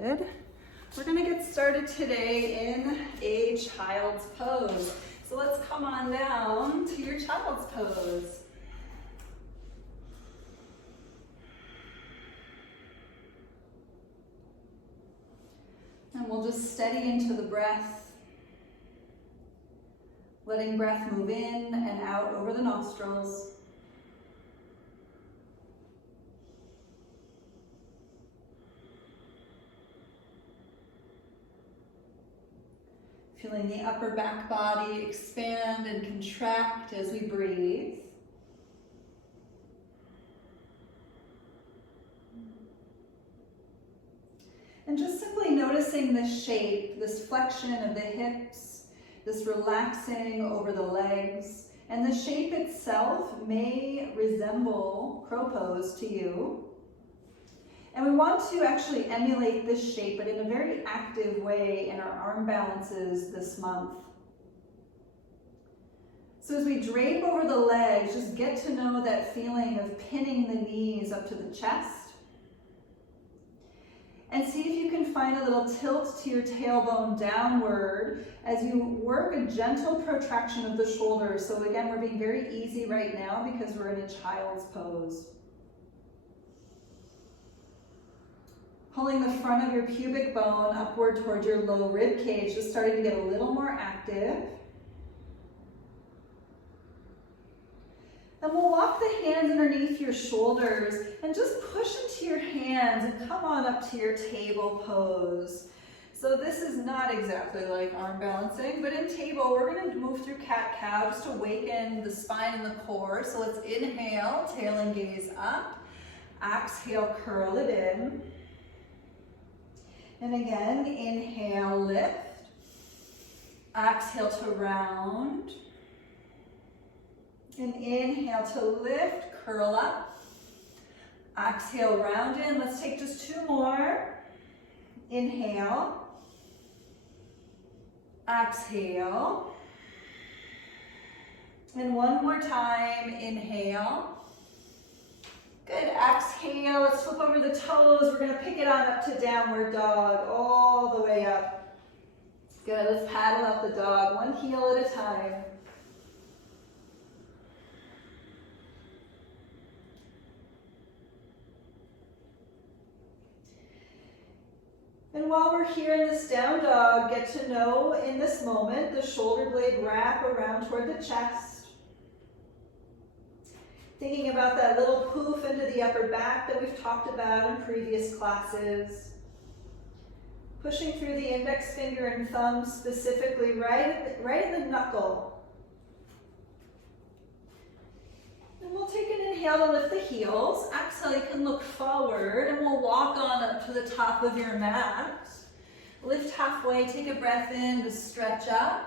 We're going to get started today in a child's pose. So let's come on down to your child's pose. And we'll just steady into the breath, letting breath move in and out over the nostrils. Feeling the upper back body expand and contract as we breathe. And just simply noticing this shape, this flexion of the hips, this relaxing over the legs, and the shape itself may resemble crow pose to you. And we want to actually emulate this shape, but in a very active way in our arm balances this month. So as we drape over the legs, just get to know that feeling of pinning the knees up to the chest. And see if you can find a little tilt to your tailbone downward as you work a gentle protraction of the shoulders. So again, we're being very easy right now because we're in a child's pose. Pulling the front of your pubic bone upward toward your low rib cage, just starting to get a little more active. And we'll walk the hands underneath your shoulders and just push into your hands and come on up to your table pose. So this is not exactly like arm balancing, but in table, we're going to move through cat-cow just to awaken the spine and the core. So let's inhale, tail and gaze up. Exhale, curl it in. And again, inhale, lift. Exhale to round. And inhale to lift, curl up. Exhale, round in. Let's take just two more. Inhale. Exhale. And one more time, inhale. Good, exhale, let's flip over the toes. We're gonna pick it on up to downward dog, all the way up. Good, let's paddle up the dog, one heel at a time. And while we're here in this down dog, get to know in this moment the shoulder blade wrap around toward the chest. Thinking about that little poof into the upper back that we've talked about in previous classes. Pushing through the index finger and thumb specifically right in the knuckle. And we'll take an inhale to lift the heels. Exhale, you can look forward and we'll walk on up to the top of your mat. Lift halfway, take a breath in to stretch up.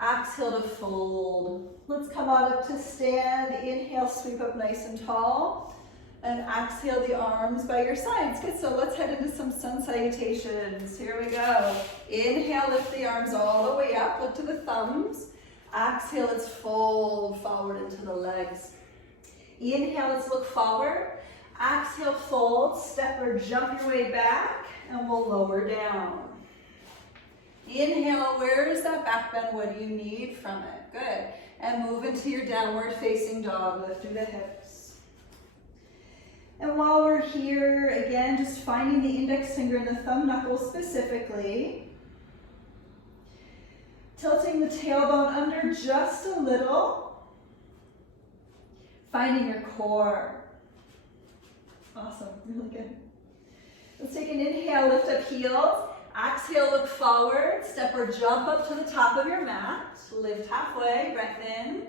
Exhale to fold. Let's come on up to stand. Inhale, sweep up nice and tall. And exhale the arms by your sides. Good, so let's head into some sun salutations. Here we go. Inhale, lift the arms all the way up. Look to the thumbs. Exhale, let's fold forward into the legs. Inhale, let's look forward. Exhale, fold, step or jump your way back, and we'll lower down. Inhale, where is that back bend? What do you need from it? Good. And move into your downward facing dog. Lift through the hips. And while we're here, again, just finding the index finger and the thumb knuckle specifically. Tilting the tailbone under just a little. Finding your core. Awesome, really good. Let's take an inhale, lift up heels. Exhale, look forward, step or jump up to the top of your mat. Lift halfway, breath in.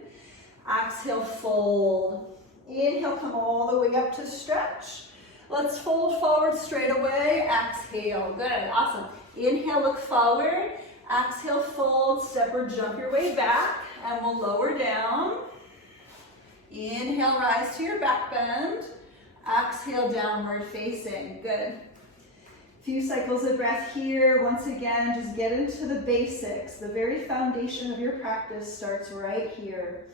Exhale, fold. Inhale, come all the way up to stretch. Let's fold forward straight away. Exhale, good, awesome. Inhale, look forward. Exhale, fold, step or jump your way back, and we'll lower down. Inhale, rise to your back bend. Exhale, downward facing, good. Few cycles of breath here. Once again, just get into the basics. The very foundation of your practice starts right here.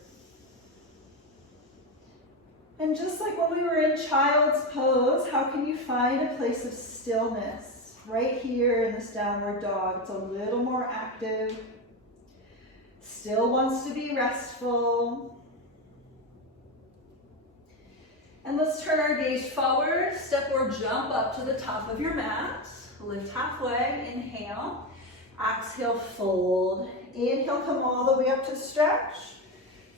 And just like when we were in child's pose, how can you find a place of stillness? right here in this downward dog. It's a little more active. Still wants to be restful. And let's turn our gaze forward, step or jump up to the top of your mat. Lift halfway, inhale. Exhale, fold. Inhale, come all the way up to stretch.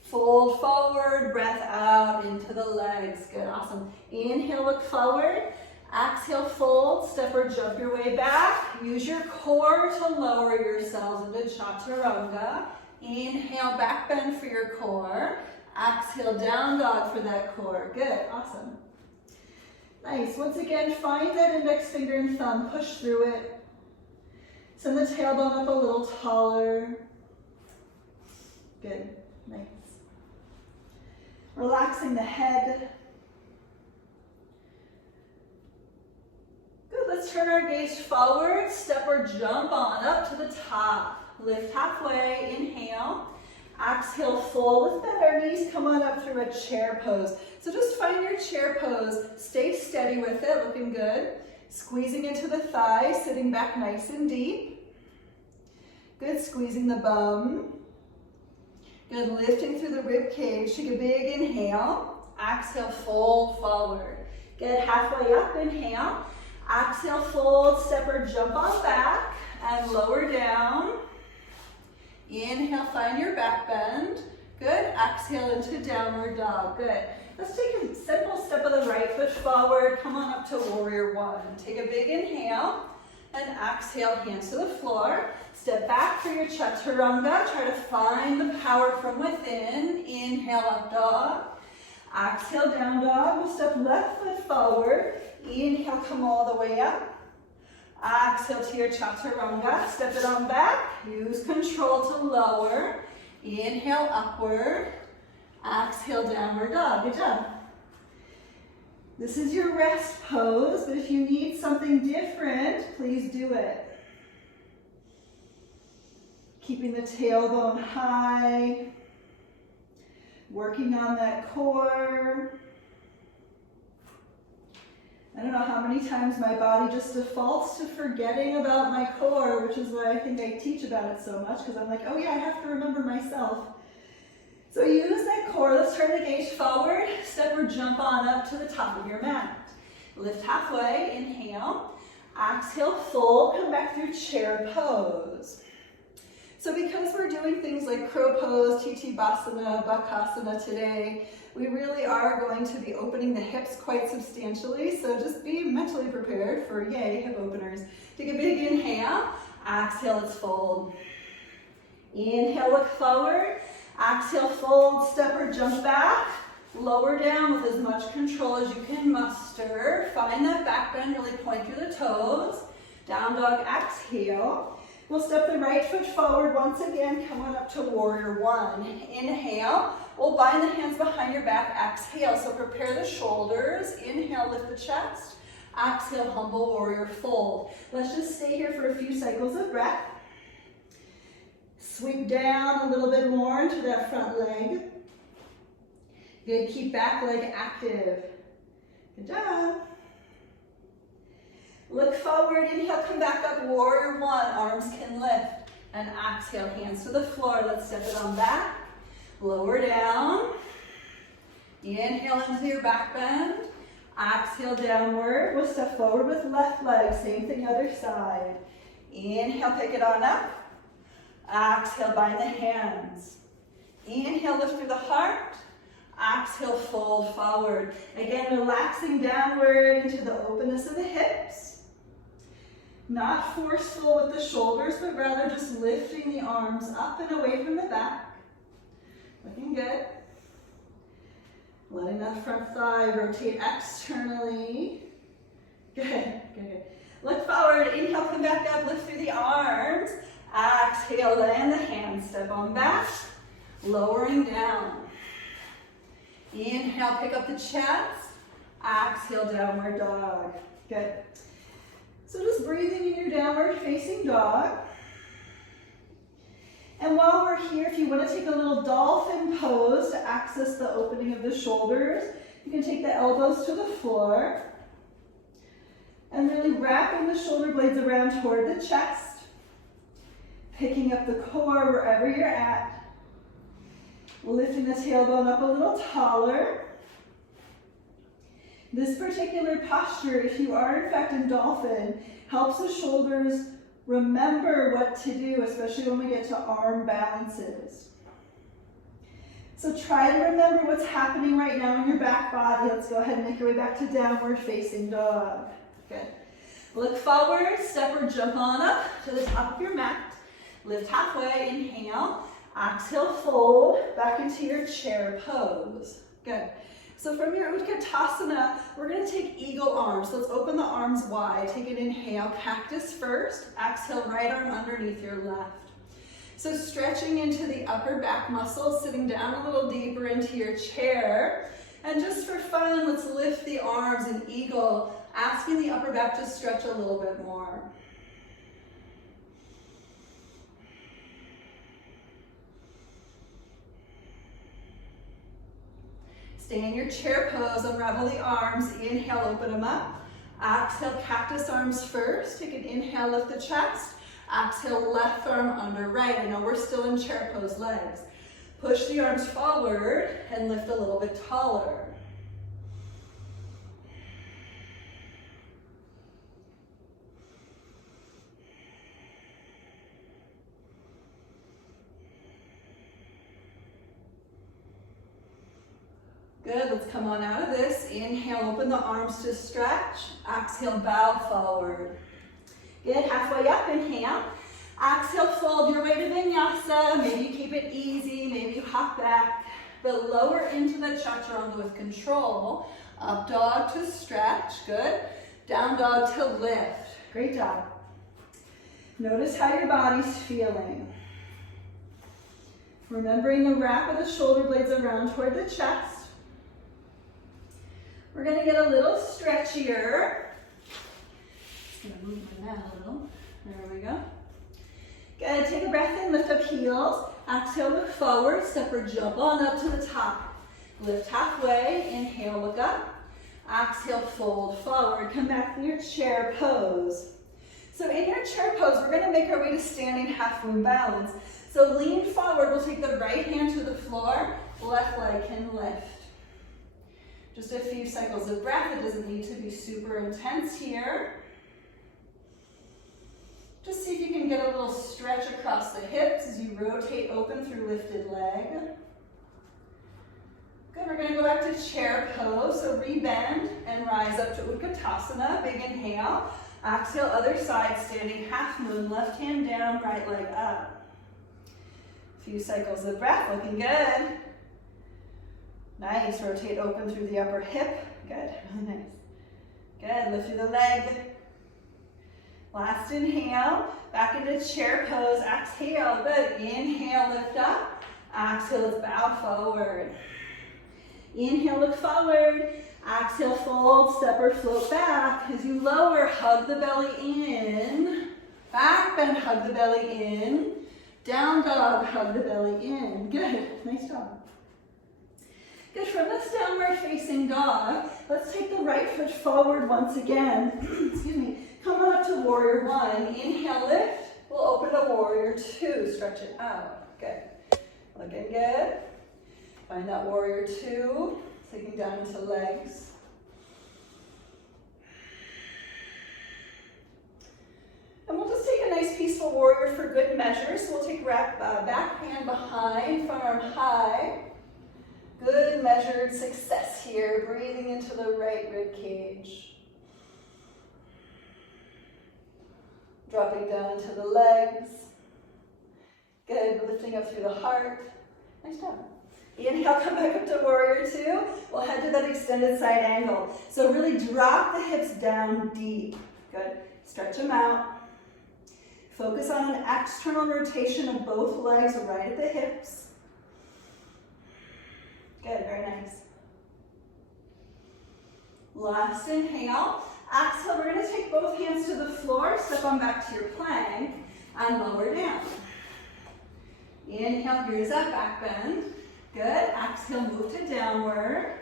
Fold forward, breath out into the legs. Good, awesome. Inhale, look forward. Exhale, fold, step or jump your way back. Use your core to lower yourselves into Chaturanga. Inhale, back bend for your core. Exhale, down dog for that core. Good, awesome. Nice. Once again, find that index finger and thumb. Push through it. Send the tailbone up a little taller. Good, nice. Relaxing the head. Good, let's turn our gaze forward, step or jump on up to the top. Lift halfway, inhale. Exhale, fold with bend our knees, come on up through a chair pose. So just find your chair pose, stay steady with it, looking good. Squeezing into the thighs, sitting back nice and deep. Good, squeezing the bum. Good, lifting through the rib cage. Take a big inhale. Exhale, fold forward. Good, halfway up, inhale. Exhale, fold, step or jump on back and lower down. Inhale, find your back bend. Good, exhale into downward dog. Good. Let's take a simple step of the right foot forward. Come on up to warrior one. Take a big inhale and exhale, hands to the floor. Step back for your Chaturanga. Try to find the power from within. Inhale, up dog. Exhale, down dog. We'll step left foot forward. Inhale, come all the way up. Exhale to your Chaturanga. Step it on back. Use control to lower. Inhale, upward. Exhale, downward dog. Good job. This is your rest pose, but if you need something different, please do it. Keeping the tailbone high. Working on that core. I don't know how many times my body just defaults to forgetting about my core, which is why I think I teach about it so much, because I'm like, oh yeah, I have to remember myself. So use that core. Let's turn the gaze forward. Step or jump on up to the top of your mat. Lift halfway, inhale. Exhale, fold, come back through chair pose. So because we're doing things like crow pose, Titibhasana, Bakasana today, we really are going to be opening the hips quite substantially, so just be mentally prepared for, yay, hip openers. Take a big inhale, exhale, let's fold. Inhale, look forward, exhale, fold, step or jump back, lower down with as much control as you can muster. Find that back bend, really point through the toes. Down dog, exhale. We'll step the right foot forward once again, come on up to warrior one. Inhale, we'll bind the hands behind your back, exhale, so prepare the shoulders. Inhale, lift the chest. Exhale, humble warrior fold. Let's just stay here for a few cycles of breath. Sweep down a little bit more into that front leg. Good, keep back leg active. Good job. Look forward, inhale, come back up, warrior one, arms can lift. And exhale, hands to the floor, let's step it on back. Lower down. Inhale into your back bend. Exhale, downward. We'll step forward with left leg, same thing other side. Inhale, pick it on up. Exhale, bind the hands. Inhale, lift through the heart. Exhale, fold forward. Again, relaxing downward into the openness of the hips. Not forceful with the shoulders, but rather just lifting the arms up and away from the back. Looking good. Letting that front thigh rotate externally. Good, good, good. Look forward, inhale, come back up, lift through the arms. Exhale, land the hands, step on back, lowering down. Inhale, pick up the chest. Exhale, downward dog. Good. So just breathing in your downward facing dog. And while we're here, if you want to take a little dolphin pose to access the opening of the shoulders, you can take the elbows to the floor. And really wrapping the shoulder blades around toward the chest. Picking up the core wherever you're at. Lifting the tailbone up a little taller. This particular posture, if you are in fact in Dolphin, helps the shoulders remember what to do, especially when we get to arm balances. So try to remember what's happening right now in your back body. Let's go ahead and make your way back to downward facing dog. Good. Look forward, step or jump on up to the top of your mat. Lift halfway, inhale. Exhale, fold back into your chair pose. Good. So from your Utkatasana, we're going to take eagle arms. So let's open the arms wide. Take an inhale, cactus first. Exhale, right arm underneath your left. So stretching into the upper back muscles, sitting down a little deeper into your chair. And just for fun, let's lift the arms in eagle, asking the upper back to stretch a little bit more. Stay in your chair pose, unravel the arms, inhale, open them up. Exhale, cactus arms first. Take an inhale, lift the chest. Exhale, left arm under right. I know we're still in chair pose legs. Push the arms forward and lift a little bit taller. Good, let's come on out of this. Inhale, open the arms to stretch. Exhale, bow forward. Good, halfway up, inhale. Exhale, fold your way to Vinyasa. Maybe you keep it easy, maybe you hop back. But lower into the chaturanga with control. Up dog to stretch, good. Down dog to lift. Great job. Notice how your body's feeling. Remembering the wrap of the shoulder blades around toward the chest. We're going to get a little stretchier. Just going to move my mat a little. There we go. Good. Take a breath in, lift up heels. Exhale, look forward. Step or jump on up to the top. Lift halfway. Inhale, look up. Exhale, fold forward. Come back to your chair pose. So in your chair pose, we're going to make our way to standing half moon balance. So lean forward. We'll take the right hand to the floor. Left leg can lift. Just a few cycles of breath. It doesn't need to be super intense here. Just see if you can get a little stretch across the hips as you rotate open through lifted leg. Good, we're going to go back to chair pose. So rebend and rise up to Utkatasana. Big inhale. Exhale, other side, standing half moon. Left hand down, right leg up. A few cycles of breath, looking good. Nice, rotate open through the upper hip. Good, really nice. Good, lift through the leg. Last inhale, back into chair pose. Exhale, good. Inhale, lift up. Exhale, let's bow forward. Inhale, look forward. Exhale, fold, step or float back. As you lower, hug the belly in. Back bend, hug the belly in. Down dog, hug the belly in. Good, nice job. Good, from this downward facing dog, let's take the right foot forward once again. Excuse me. Come on up to warrior one. Inhale, lift. We'll open to warrior two. Stretch it out. Good. Looking good. Find that warrior two. Taking down into legs. And we'll just take a nice peaceful warrior for good measure. So we'll take back hand behind, front arm high. Good measured success here. Breathing into the right rib cage. Dropping down into the legs. Good, lifting up through the heart. Nice job. Inhale, come back up to warrior two. We'll head to that extended side angle. So really drop the hips down deep. Good, stretch them out. Focus on an external rotation of both legs right at the hips. Good, very nice. Last inhale. Exhale, we're going to take both hands to the floor, step on back to your plank, and lower down. Inhale, here's that back bend. Good. Exhale, move to downward.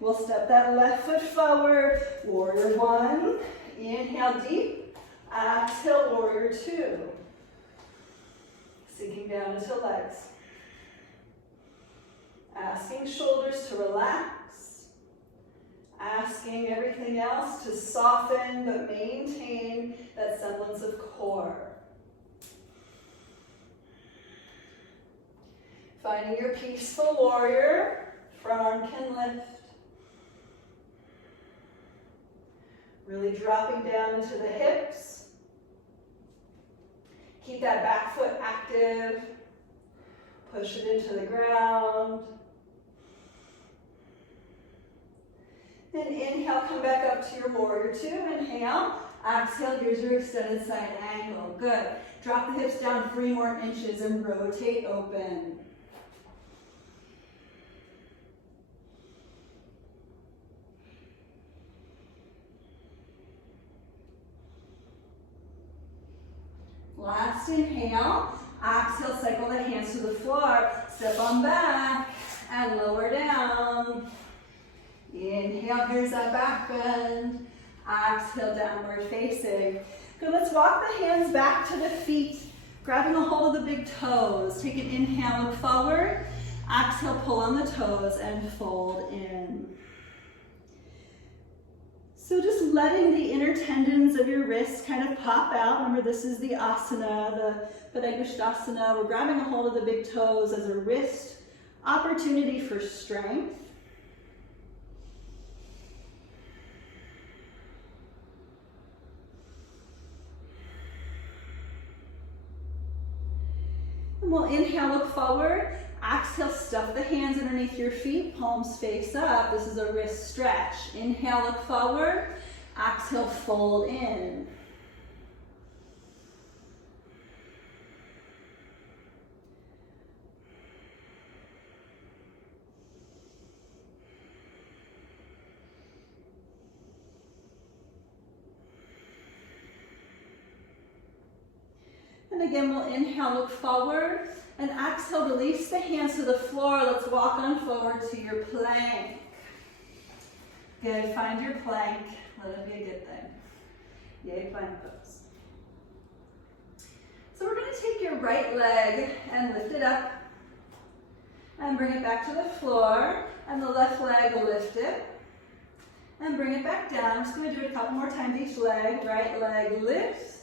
We'll step that left foot forward. Warrior one. Inhale deep. Exhale, warrior two. Sinking down into legs. Asking shoulders to relax. Asking everything else to soften but maintain that semblance of core. Finding your peaceful warrior. Front arm can lift. Really dropping down into the hips. Keep that back foot active. Push it into the ground. Then inhale, come back up to your warrior two. Inhale. Exhale, here's your extended side angle. Good. Drop the hips down 3 more inches and rotate open. Last inhale. Exhale, cycle the hands to the floor. Step on back and lower down. Inhale, here's that back bend. Exhale, downward facing. Good, let's walk the hands back to the feet, grabbing a hold of the big toes. Take an inhale, look forward. Exhale, pull on the toes and fold in. So just letting the inner tendons of your wrists kind of pop out. Remember, this is the asana, the Bhujapidasana. We're grabbing a hold of the big toes as a wrist opportunity for strength. And we'll inhale, look forward. Exhale, stuff the hands underneath your feet, palms face up. This is a wrist stretch. Inhale, look forward. Exhale, fold in. And again, we'll inhale, look forward, and exhale, release the hands to the floor. Let's walk on forward to your plank. Good, find your plank. Let it be a good thing. Yay, plank pose. So we're going to take your right leg and lift it up and bring it back to the floor, and the left leg will lift it and bring it back down. I'm just going to do it a couple more times each leg. Right leg lifts.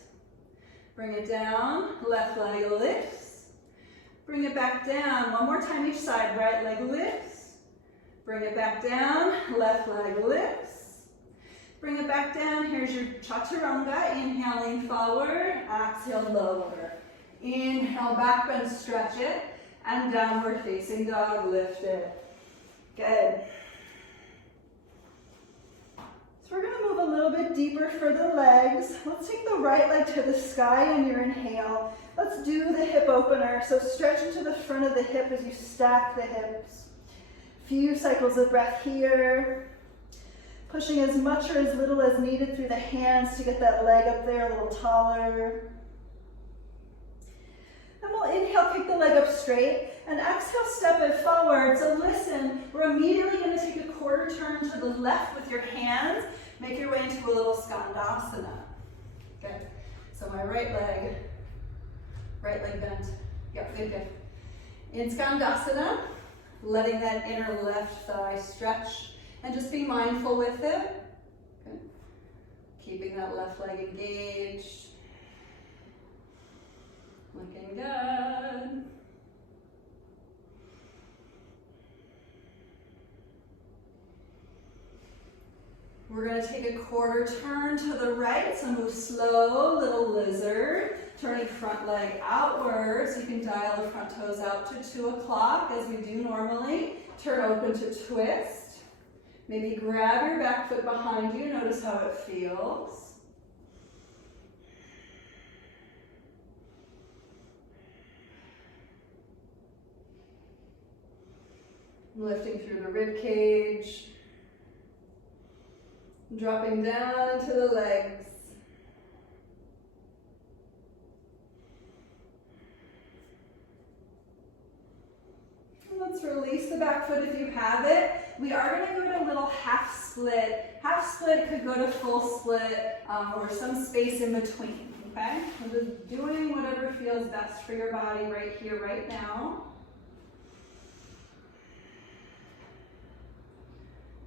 Bring it down, left leg lifts. Bring it back down, one more time each side. Right leg lifts. Bring it back down, left leg lifts. Bring it back down, here's your chaturanga. Inhale, lean forward, exhale, lower. Inhale, back bend, stretch it, and downward facing dog, lift it. Good. So we're going to move a little bit deeper for the legs. Let's take the right leg to the sky on your inhale. Let's do the hip opener. So stretch into the front of the hip as you stack the hips. Few cycles of breath here. Pushing as much or as little as needed through the hands to get that leg up there a little taller. And we'll inhale, kick the leg up straight, and exhale, step it forward. So listen, we're immediately going to take a quarter turn to the left with your hands. Make your way into a little Skandasana. Good. So my right leg bent. Yep, good, good. In Skandasana, letting that inner left thigh stretch and just be mindful with it. Good. Keeping that left leg engaged. Looking good. We're going to take a quarter turn to the right, so move slow, little lizard. Turning front leg outwards. You can dial the front toes out to 2 o'clock as we do normally. Turn open to twist. Maybe grab your back foot behind you. Notice how it feels. Lifting through the rib cage. Dropping down into the legs. And Let's release the back foot if you have it. We are going to go to a little half split. Half split could go to full split or some space in between, okay? So just doing whatever feels best for your body right here, right now.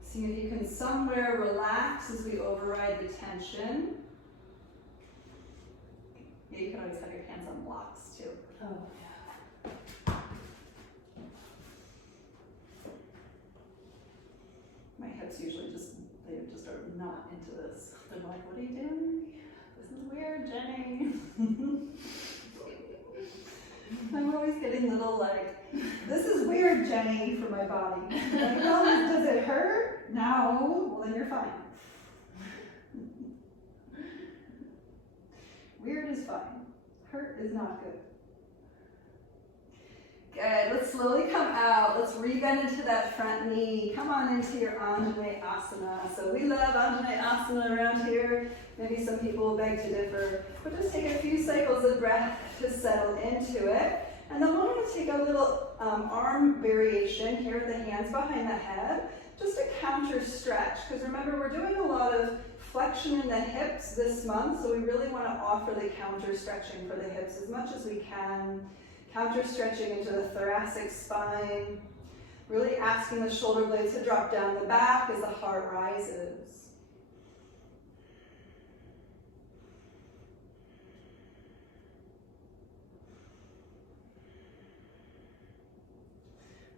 See if you can somewhere relax as we override the tension. Yeah, you can always have your hands on blocks too. Oh. My hips usually they just are not into this. They're like, what are you doing? This is weird, Jenny. I'm always getting little like, this is weird, Jenny, for my body. Like, oh, does it hurt? No. Well, then you're fine. Weird is fine. Hurt is not good. Good, let's slowly come out. Let's rebend into that front knee. Come on into your Anjaneyasana. So we love Anjaneyasana around here. Maybe some people will beg to differ. But just take a few cycles of breath to settle into it. And then we're going to take a little arm variation here with the hands behind the head. Just a counter stretch. Because remember, we're doing a lot of flexion in the hips this month. So we really want to offer the counter stretching for the hips as much as we can. Counter stretching into the thoracic spine, really asking the shoulder blades to drop down the back as the heart rises.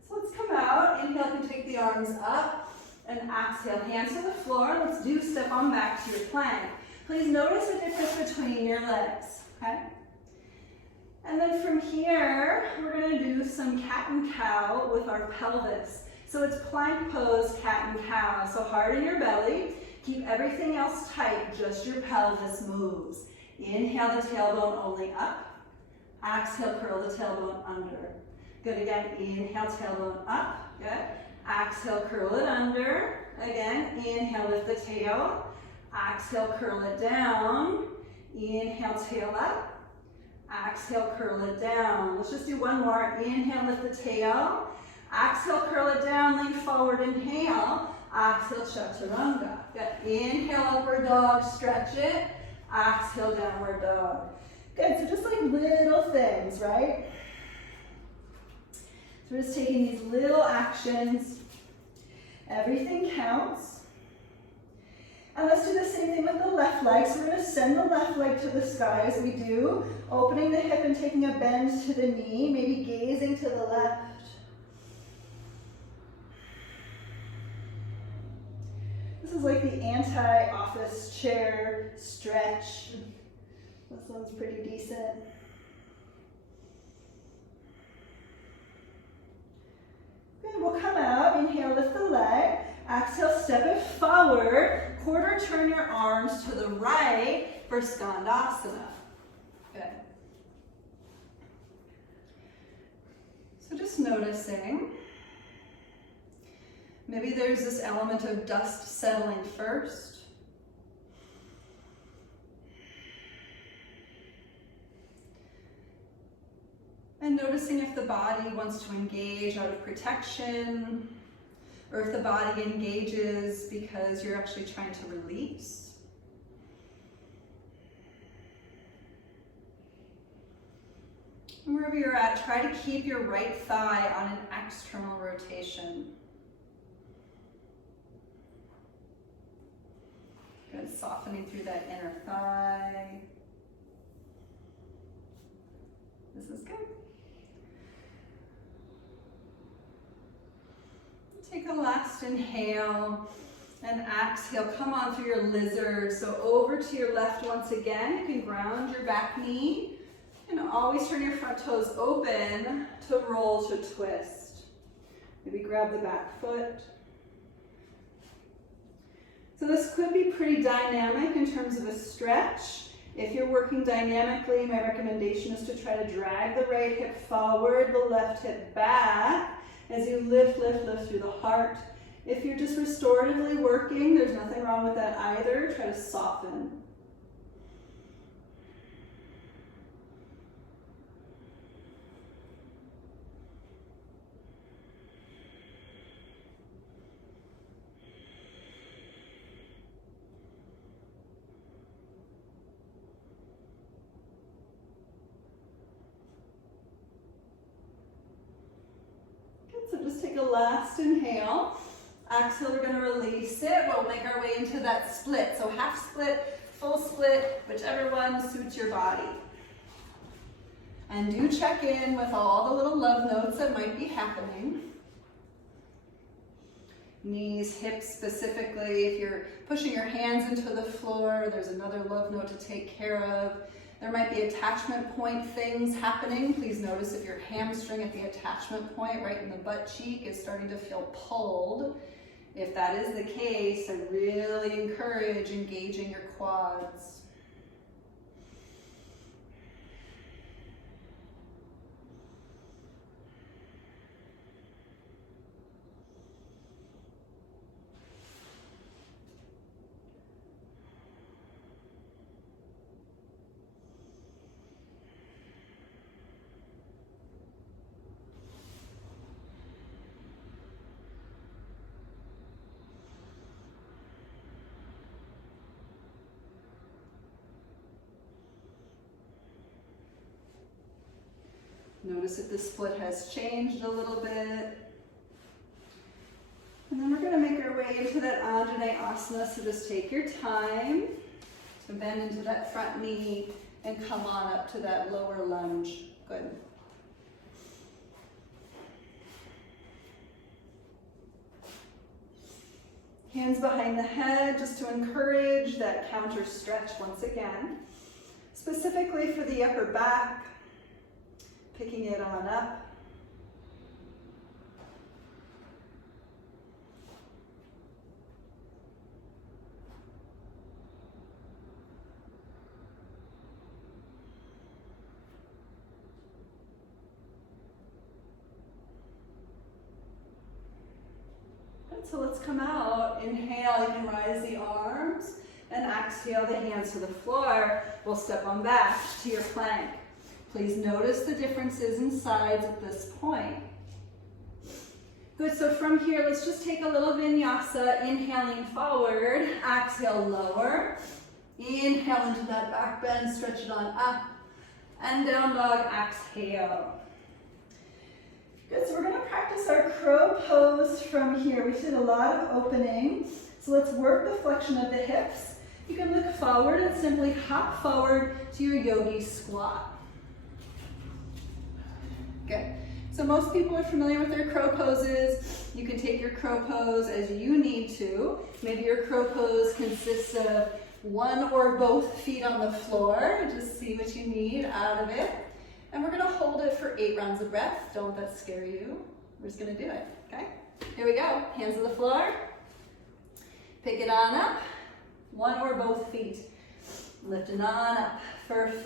So let's come out. Inhale, you can take the arms up, and exhale, hands to the floor. Let's do step on back to your plank. Please notice the difference between your legs, okay? And then from here, we're going to do some cat and cow with our pelvis. So it's plank pose, cat and cow. So hard in your belly. Keep everything else tight, just your pelvis moves. Inhale the tailbone only up. Exhale, curl the tailbone under. Good, again, inhale, tailbone up. Good. Exhale, curl it under. Again, inhale, lift the tail. Exhale, curl it down. Inhale, tail up. Exhale, curl it down. Let's just do one more. Inhale, lift the tail. Exhale, curl it down, lean forward, inhale. Exhale, chaturanga. Good. Inhale, upward dog, stretch it. Exhale, downward dog. Good, so just like little things, right? So we're just taking these little actions. Everything counts. And let's do the same thing with the left leg. So we're going to send the left leg to the sky as we do, opening the hip and taking a bend to the knee, maybe gazing to the left. This is like the anti-office chair stretch. This one's pretty decent. Good, we'll come out, inhale, lift the leg. Exhale, step it forward. Quarter turn your arms to the right for Skandasana. Good. So just noticing. Maybe there's this element of dust settling first. And noticing if the body wants to engage out of protection, or if the body engages because you're actually trying to release. And wherever you're at, try to keep your right thigh on an external rotation. Good, softening through that inner thigh. This is good. Take a last inhale and exhale. Come on through your lizard. So over to your left once again. You can ground your back knee. And always turn your front toes open to roll to twist. Maybe grab the back foot. So this could be pretty dynamic in terms of a stretch. If you're working dynamically, my recommendation is to try to drag the right hip forward, the left hip back, as you lift, lift, lift through the heart. If you're just restoratively working, there's nothing wrong with that either. Try to soften. Let's take a last inhale. Exhale, we're gonna release it. We'll make our way into that split. So half split, full split, whichever one suits your body. And do check in with all the little love notes that might be happening. Knees, hips specifically. If you're pushing your hands into the floor, there's another love note to take care of. There might be attachment point things happening. Please notice if your hamstring at the attachment point right in the butt cheek is starting to feel pulled. If that is the case, I really encourage engaging your quads. Notice if the split has changed a little bit. And then we're going to make our way into that Asana, so just take your time. So bend into that front knee and come on up to that lower lunge. Good. Hands behind the head, just to encourage that counter stretch once again. Specifically for the upper back. Picking it on up. Good, so let's come out. Inhale, you can rise the arms, and exhale the hands to the floor. We'll step on back to your plank. Please notice the differences in sides at this point. Good, so from here, let's just take a little vinyasa, inhaling forward, exhale, lower. Inhale into that back bend, stretch it on up, and down dog, exhale. Good, so we're gonna practice our crow pose from here. We did a lot of opening, so let's work the flexion of the hips. You can look forward and simply hop forward to your yogi squat. Good. So most people are familiar with their crow poses. You can take your crow pose as you need to. Maybe your crow pose consists of one or both feet on the floor. Just see what you need out of it. And we're gonna hold it for 8 rounds of breath. Don't let that scare you. We're just gonna do it, okay? Here we go. Hands on the floor. Pick it on up. One or both feet. Lift it on up for 8.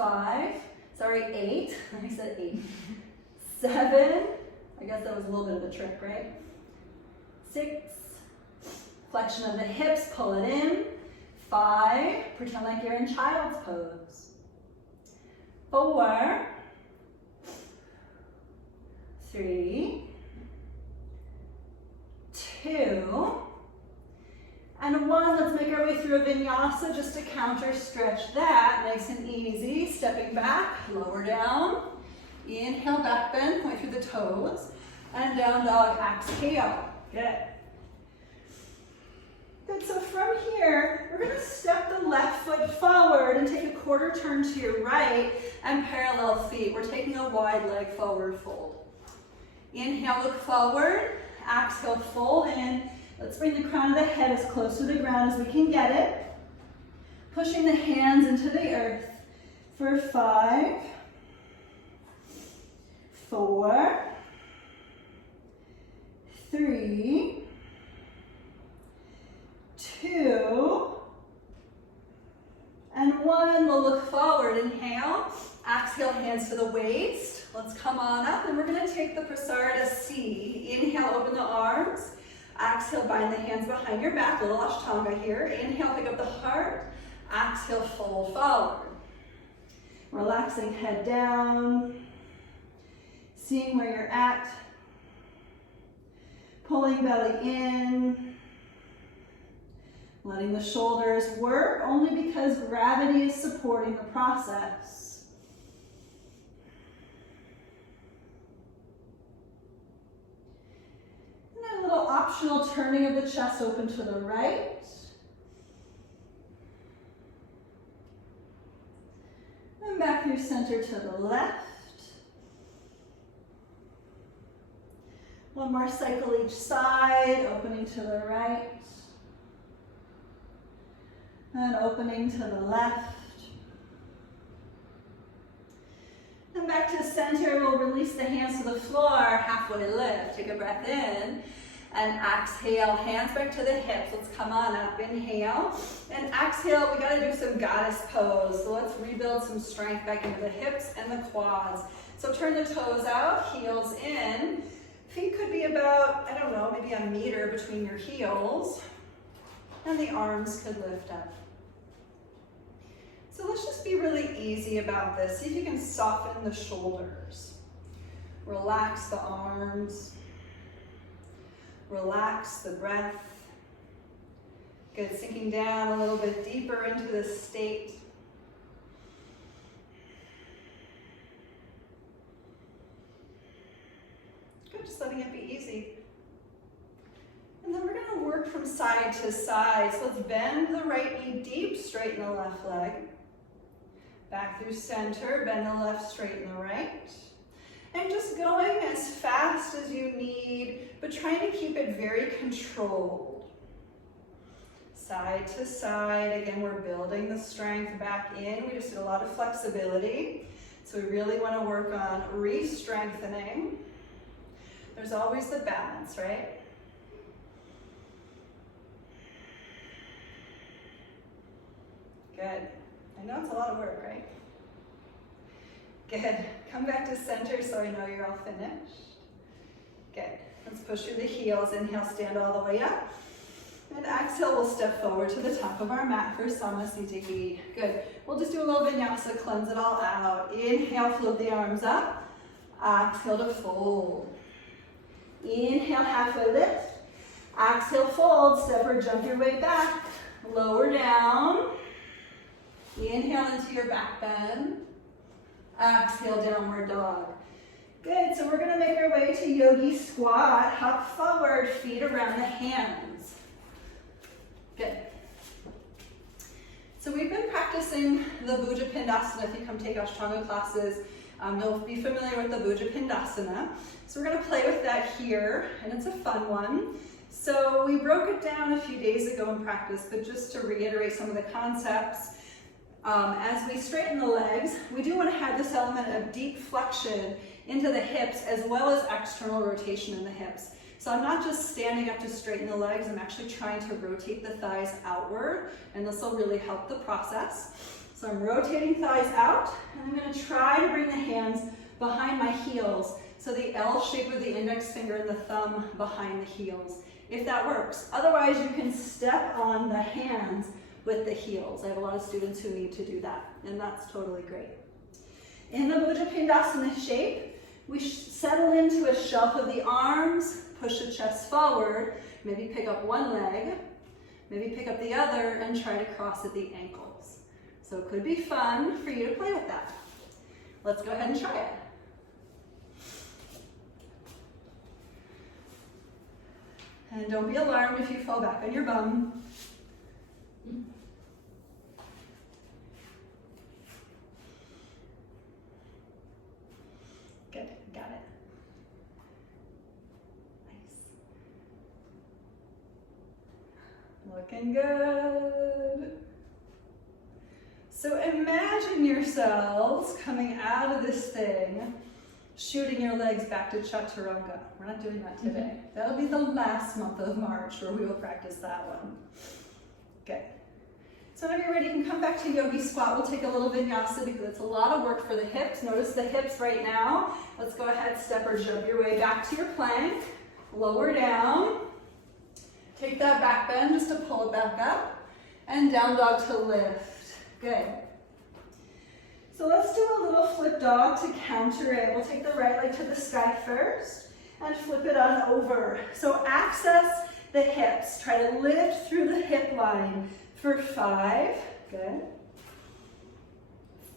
I said 8. 7, I guess that was a little bit of a trick, right? 6, flexion of the hips, pull it in. 5, pretend like you're in child's pose. 4, 3, 2, and 1. Let's make our way through a vinyasa just to counter stretch that. Nice and easy, stepping back, lower down. Inhale, back bend, point through the toes, and down dog, exhale. Good. Good, so from here, we're gonna step the left foot forward and take a quarter turn to your right and parallel feet. We're taking a wide leg forward fold. Inhale, look forward, exhale, fold in. Let's bring the crown of the head as close to the ground as we can get it. Pushing the hands into the earth for 5, 4, 3, 2, and 1. We'll look forward. Inhale, exhale, hands to the waist. Let's come on up, and we're going to take the Prasarita C. Inhale, open the arms. Exhale, bind the hands behind your back. Little Ashtanga here. Inhale, pick up the heart. Exhale, fold forward. Relaxing head down. Seeing where you're at. Pulling belly in. Letting the shoulders work only because gravity is supporting the process. optional turning of the chest open to the right. And back through center to the left. One more cycle each side, opening to the right. And opening to the left. And back to center, we'll release the hands to the floor, halfway lift. Take a breath in and exhale, hands back to the hips. Let's come on up, inhale. And exhale, we gotta do some goddess pose. So let's rebuild some strength back into the hips and the quads. So turn the toes out, heels in. Feet could be about, I don't know, maybe a meter between your heels. And the arms could lift up. So let's just be really easy about this. See if you can soften the shoulders. Relax the arms. Relax the breath. Good, sinking down a little bit deeper into this state. Good, just letting it be easy. And then we're gonna work from side to side. So let's bend the right knee deep, straighten the left leg. Back through center, bend the left, straighten the right. And just going as fast as you need, but trying to keep it very controlled. Side to side, again, we're building the strength back in. We just did a lot of flexibility. So we really want to work on re-strengthening. There's always the balance, right? Good. I know it's a lot of work, right? Good. Come back to center so I know you're all finished. Good. Let's push through the heels. Inhale, stand all the way up. And exhale, we'll step forward to the top of our mat for Samasthiti. Good. We'll just do a little vinyasa, cleanse it all out. Inhale, float the arms up. Exhale to fold. Inhale, halfway lift. Exhale, fold. Step or jump your way back. Lower down. Inhale into your back bend. Exhale, downward dog. Good, so we're gonna make our way to Yogi Squat. Hop forward, feet around the hands. Good. So we've been practicing the Bujupindasana. If you come take Ashtanga classes, you'll be familiar with the Bujupindasana. So we're gonna play with that here, and it's a fun one. So we broke it down a few days ago in practice, but just to reiterate some of the concepts, as we straighten the legs, we do want to have this element of deep flexion into the hips as well as external rotation in the hips. So I'm not just standing up to straighten the legs, I'm actually trying to rotate the thighs outward, and this will really help the process. So I'm rotating thighs out, and I'm going to try to bring the hands behind my heels, so the L shape of the index finger and the thumb behind the heels, if that works. Otherwise, you can step on the hands with the heels. I have a lot of students who need to do that, and that's totally great. In the Bhujapidasana shape, we settle into a shelf of the arms, push the chest forward, maybe pick up one leg, maybe pick up the other, and try to cross at the ankles. So it could be fun for you to play with that. Let's go ahead and try it. And don't be alarmed if you fall back on your bum. Good, got it. Nice. Looking good. So imagine yourselves coming out of this thing, shooting your legs back to Chaturanga. We're not doing that today. That'll be the last month of March where we will practice that one. Good. So whenever you're ready, you can come back to Yogi Squat. We'll take a little vinyasa because it's a lot of work for the hips. Notice the hips right now. Let's go ahead, step or jump your way back to your plank. Lower down. Take that back bend just to pull it back up. And down dog to lift. Good. So let's do a little flip dog to counter it. We'll take the right leg to the sky first and flip it on over. So access the hips. Try to lift through the hip line for 5. Good.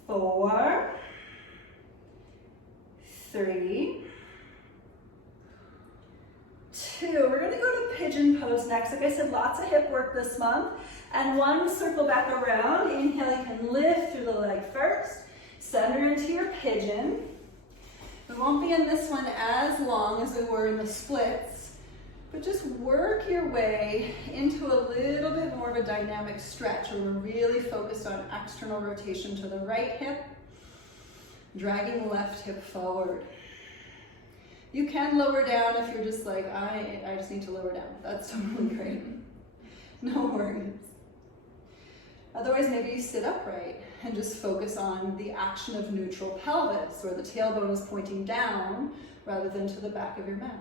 4. 3. 2. We're gonna go to Pigeon Post next. Like I said, lots of hip work this month. And one circle back around. Inhale, you can lift through the leg first. Center into your pigeon. We won't be in this one as long as we were in the splits, but just work your way into a little bit more of a dynamic stretch where we're really focused on external rotation to the right hip, dragging the left hip forward. You can lower down if you're just like, I just need to lower down. That's totally great. No worries. Otherwise, maybe you sit upright and just focus on the action of neutral pelvis, where the tailbone is pointing down rather than to the back of your mat.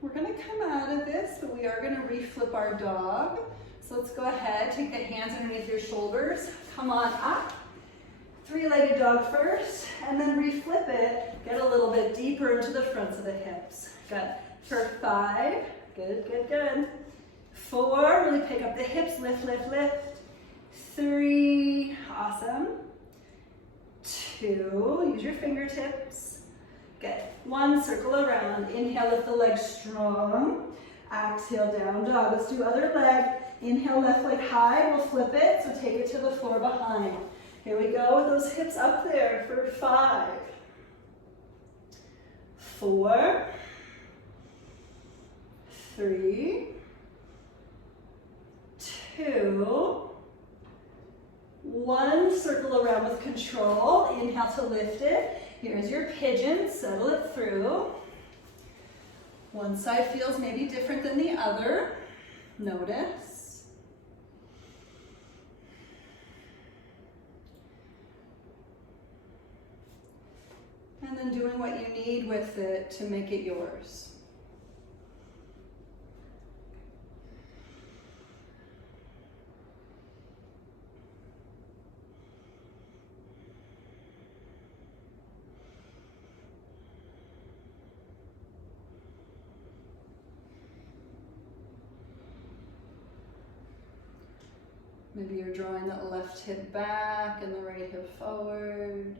We're going to come out of this, but we are going to reflip our dog. So let's go ahead, take the hands underneath your shoulders, come on up. Three-legged dog first, and then reflip it. Get a little bit deeper into the fronts of the hips. Good. For 5, good, good, good. 4, really pick up the hips, lift, lift, lift. 3, awesome. 2, use your fingertips. Good. 1, circle around. Inhale, lift the leg strong. Exhale, down dog. Let's do other leg. Inhale, left leg high. We'll flip it, so take it to the floor behind. Here we go with those hips up there for 5, 4, 3, 2, 1. Circle around with control. Inhale to lift it. Here's your pigeon, settle it through. One side feels maybe different than the other. Notice. And then doing what you need with it to make it yours. Maybe you're drawing that left hip back and the right hip forward.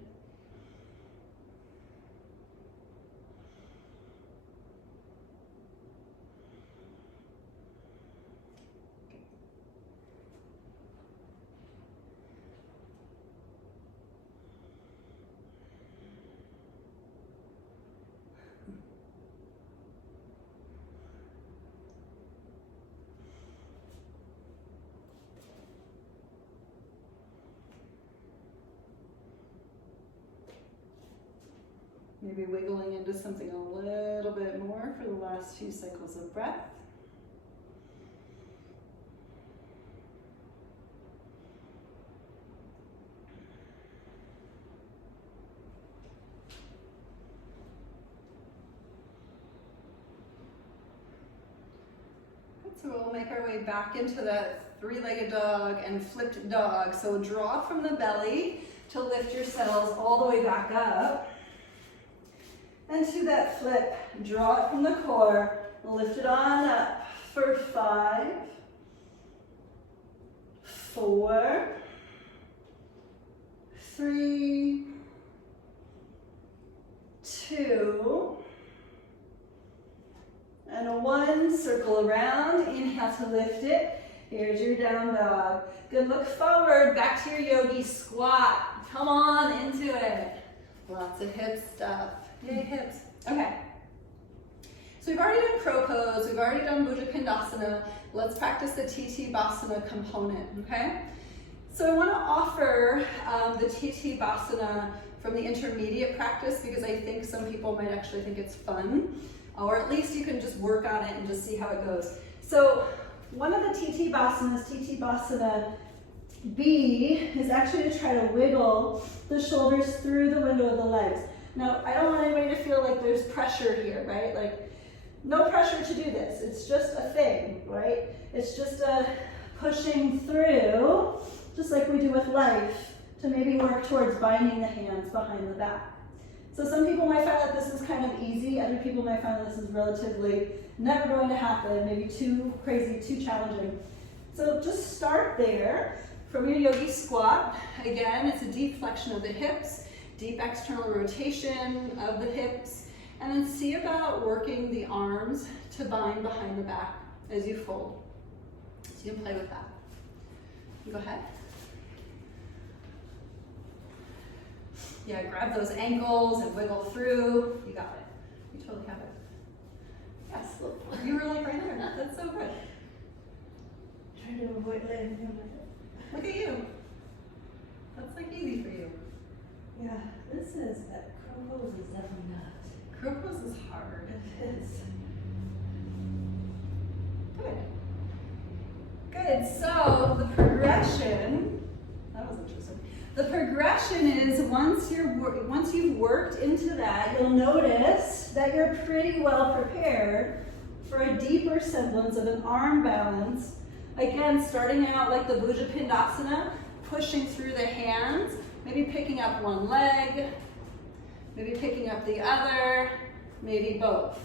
Maybe wiggling into something a little bit more for the last few cycles of breath. So we'll make our way back into that three-legged dog and flipped dog. So draw from the belly to lift yourselves all the way back up. And to that flip, draw it from the core, lift it on up for 5, 4, 3, 2, and 1. Circle around, inhale to lift it. Here's your down dog. Good, look forward, back to your yogi squat. Come on into it. Lots of hip stuff. Yay, hips. Okay. So we've already done crow pose, we've already done Bujupindasana. Let's practice the Titibhasana component, okay? So I want to offer the Titibhasana from the intermediate practice because I think some people might actually think it's fun, or at least you can just work on it and just see how it goes. So one of the Titibhasanas, Titibhasana B is actually to try to wiggle the shoulders through the window of the legs. Now, I don't want anybody to feel like there's pressure here, right? Like, no pressure to do this. It's just a thing, right? It's just a pushing through, just like we do with life, to maybe work towards binding the hands behind the back. So some people might find that this is kind of easy. Other people might find this is relatively never going to happen, maybe too crazy, too challenging. So just start there from your Yogi Squat. Again, it's a deep flexion of the hips, deep external rotation of the hips, and then see about working the arms to bind behind the back as you fold. So you can play with that. Go ahead. Yeah, grab those ankles and wiggle through. You got it. You totally have it. Yes, look, you were like right there. That's so good. Trying to avoid landing. Look at you. That's like easy for you. Yeah, this is, that crow pose is definitely not. Crow pose is hard. It is. Good. Good, so the progression, that was interesting. The progression is once you've worked into that, you'll notice that you're pretty well prepared for a deeper semblance of an arm balance. Again, starting out like the Bujupindasana, pushing through the hands, maybe picking up one leg, maybe picking up the other, maybe both,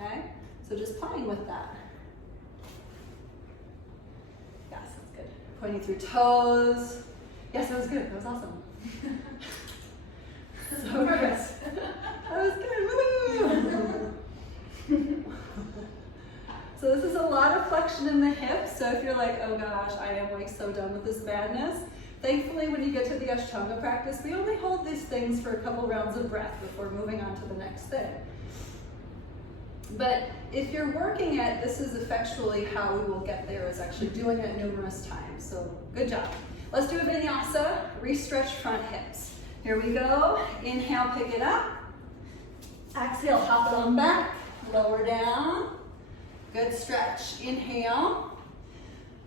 okay? So just playing with that. Yes, that's good. Pointing through toes. Yes, that was good, that was awesome. So good. That was good, woo! So this is a lot of flexion in the hips, so if you're like, oh gosh, I am like so done with this madness, thankfully when you get to the Ashtanga practice, we only hold these things for a couple rounds of breath before moving on to the next thing. But if you're working it, this is effectually how we will get there, is actually doing it numerous times, so good job. Let's do a Vinyasa, re-stretch front hips. Here we go, inhale, pick it up. Exhale, hop it on back, lower down. Good stretch. Inhale,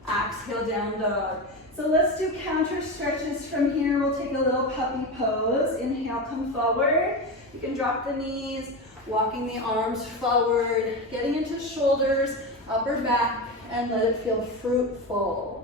exhale, down dog. So let's do counter stretches from here. We'll take a little puppy pose. Inhale, come forward. You can drop the knees, walking the arms forward, getting into shoulders, upper back, and let it feel fruitful.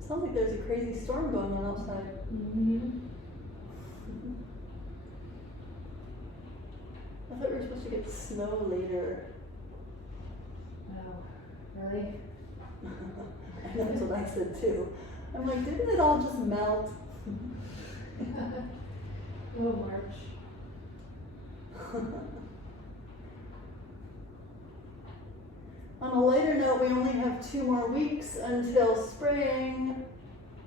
Sounds like there's a crazy storm going on outside. Mm-hmm. I thought we were supposed to get snow later. Oh, really? That's what I said too. I'm like, didn't it all just melt? Oh, March. On a lighter note, we only have 2 more weeks until spring.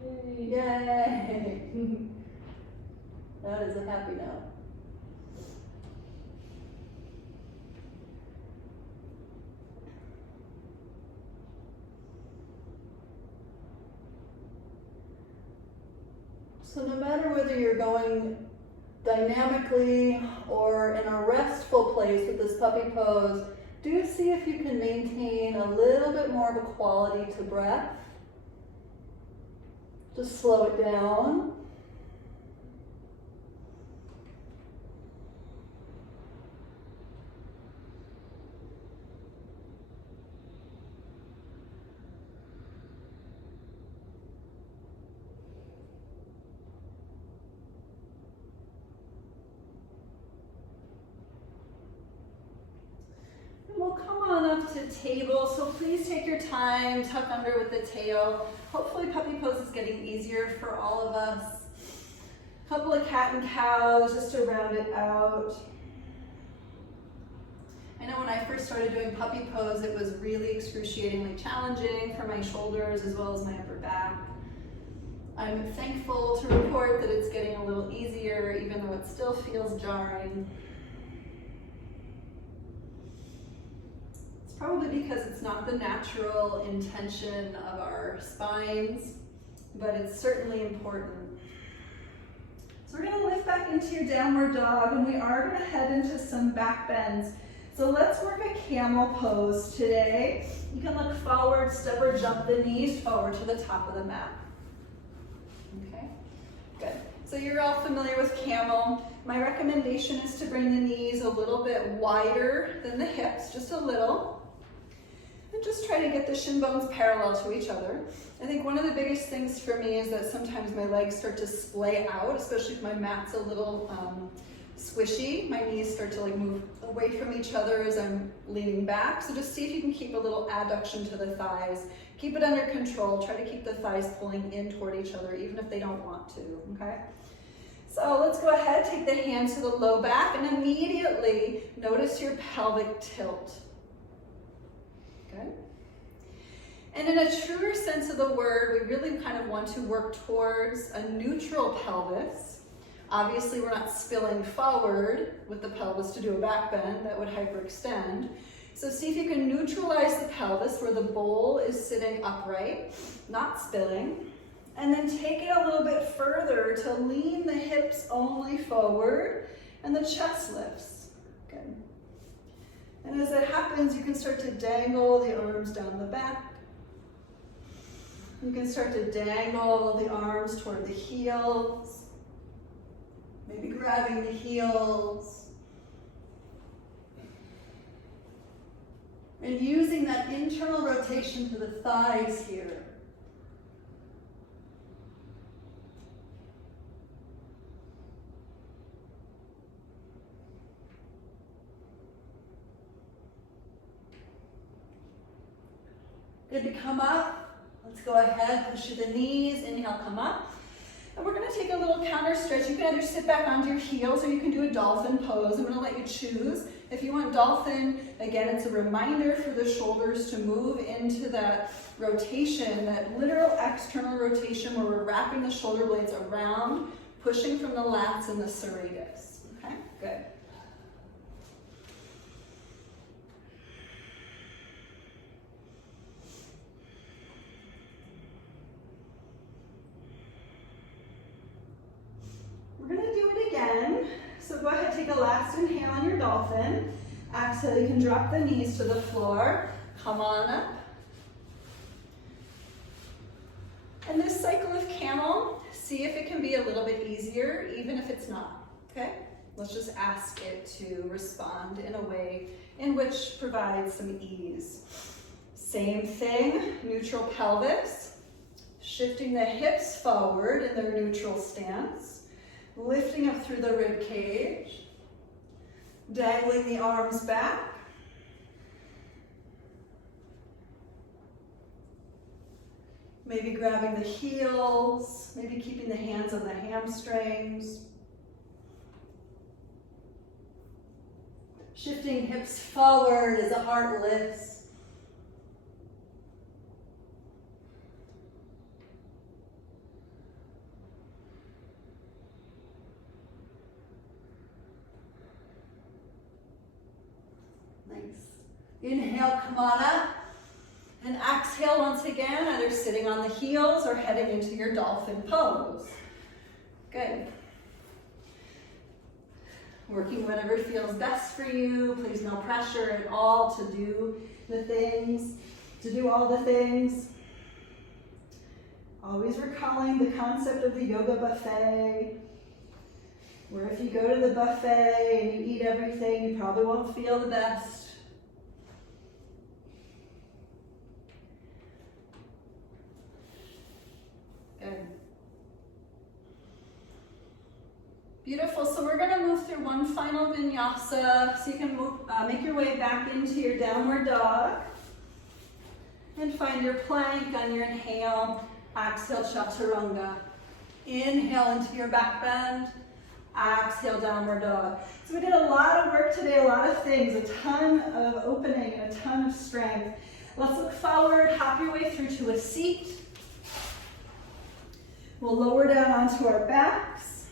Yay. Yay! That is a happy note. So no matter whether you're going dynamically or in a restful place with this puppy pose, do see if you can maintain a little bit more of a quality to breath. Just slow it down. We'll come on up to table, so please take your time, tuck under with the tail. Hopefully puppy pose is getting easier for all of us. A couple of cat and cows just to round it out. I know when I first started doing puppy pose, it was really excruciatingly challenging for my shoulders as well as my upper back. I'm thankful to report that it's getting a little easier, even though it still feels jarring. probably because it's not the natural intention of our spines, but it's certainly important. So we're gonna lift back into your downward dog, and we are gonna head into some back bends. So let's work a camel pose today. You can look forward, step or jump the knees forward to the top of the mat. Okay, good. So you're all familiar with camel. My recommendation is to bring the knees a little bit wider than the hips, just a little. And just try to get the shin bones parallel to each other. I think one of the biggest things for me is that sometimes my legs start to splay out, especially if my mat's a little squishy. My knees start to like move away from each other as I'm leaning back. So just see if you can keep a little adduction to the thighs. Keep it under control. Try to keep the thighs pulling in toward each other, even if they don't want to, okay? So let's go ahead, take the hands to the low back, and immediately notice your pelvic tilt. Good. And in a truer sense of the word, we really kind of want to work towards a neutral pelvis. Obviously, we're not spilling forward with the pelvis to do a back bend. That would hyperextend. So see if you can neutralize the pelvis where the bowl is sitting upright, not spilling. And then take it a little bit further to lean the hips only forward and the chest lifts. Good. And as that happens, you can start to dangle the arms down the back. You can start to dangle the arms toward the heels. Maybe grabbing the heels. And using that internal rotation to the thighs here. Good to come up. Let's go ahead, push to the knees, inhale, come up. And we're gonna take a little counter stretch. You can either sit back onto your heels or you can do a dolphin pose. I'm gonna let you choose. If you want dolphin, again, it's a reminder for the shoulders to move into that rotation, that literal external rotation where we're wrapping the shoulder blades around, pushing from the lats and the serratus. Okay, good. We're gonna do it again. So go ahead, take a last inhale on your dolphin. Exhale, you can drop the knees to the floor. Come on up. And this cycle of camel, see if it can be a little bit easier, even if it's not, okay? Let's just ask it to respond in a way in which provides some ease. Same thing, neutral pelvis, shifting the hips forward in their neutral stance. Lifting up through the rib cage, dangling the arms back. Maybe grabbing the heels, maybe keeping the hands on the hamstrings. Shifting hips forward as the heart lifts. Inhale, come on up. And exhale once again, either sitting on the heels or heading into your dolphin pose. Good. Working whatever feels best for you. Please, no pressure at all to do the things, to do all the things. Always recalling the concept of the yoga buffet, where if you go to the buffet and you eat everything, you probably won't feel the best. Good. Beautiful. So we're going to move through one final vinyasa. So you can move, make your way back into your downward dog. And find your plank on your inhale. Exhale, chaturanga. Inhale into your back bend. Exhale, downward dog. So we did a lot of work today, a lot of things, a ton of opening and a ton of strength. Let's look forward, hop your way through to a seat. We'll lower down onto our backs.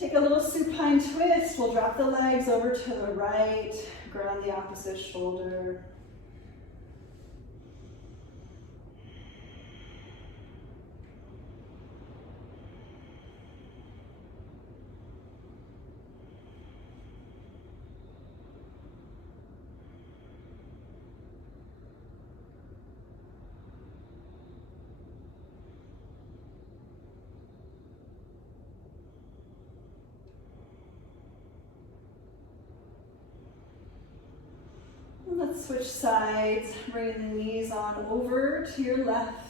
Take a little supine twist. We'll drop the legs over to the right, ground the opposite shoulder. Let's switch sides, bringing the knees on over to your left.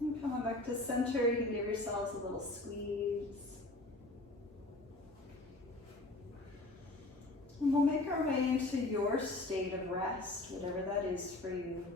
And come on back to center. You can give yourselves a little squeeze. And we'll make our way into your state of rest, whatever that is for you.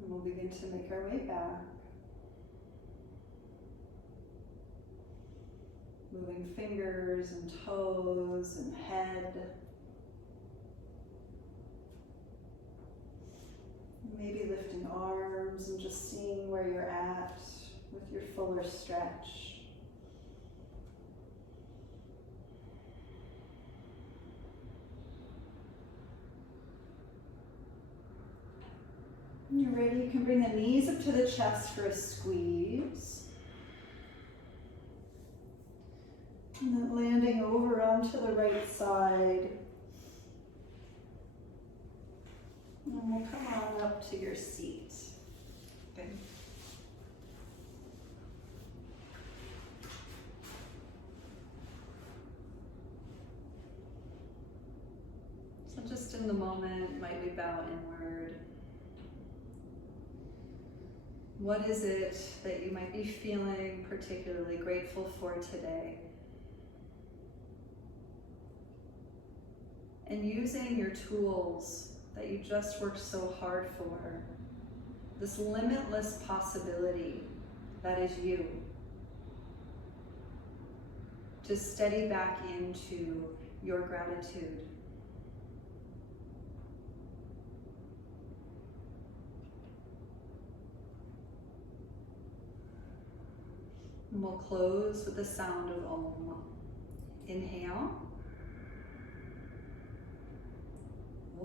And we'll begin to make our way back. Moving fingers and toes and head. Maybe lifting arms and just seeing where you're at with your fuller stretch. When you're ready, you can bring the knees up to the chest for a squeeze. And then landing over onto the right side. And we'll come on up to your seat. Good. So just in the moment, might we bow inward? What is it that you might be feeling particularly grateful for today? And using your tools that you just worked so hard for, this limitless possibility that is you, to steady back into your gratitude. And we'll close with the sound of Om. Inhale. I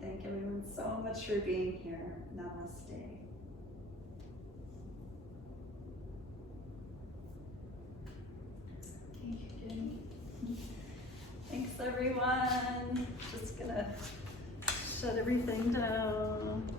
thank everyone so much for being here. Namaste. Thanks everyone. Just gonna shut everything down.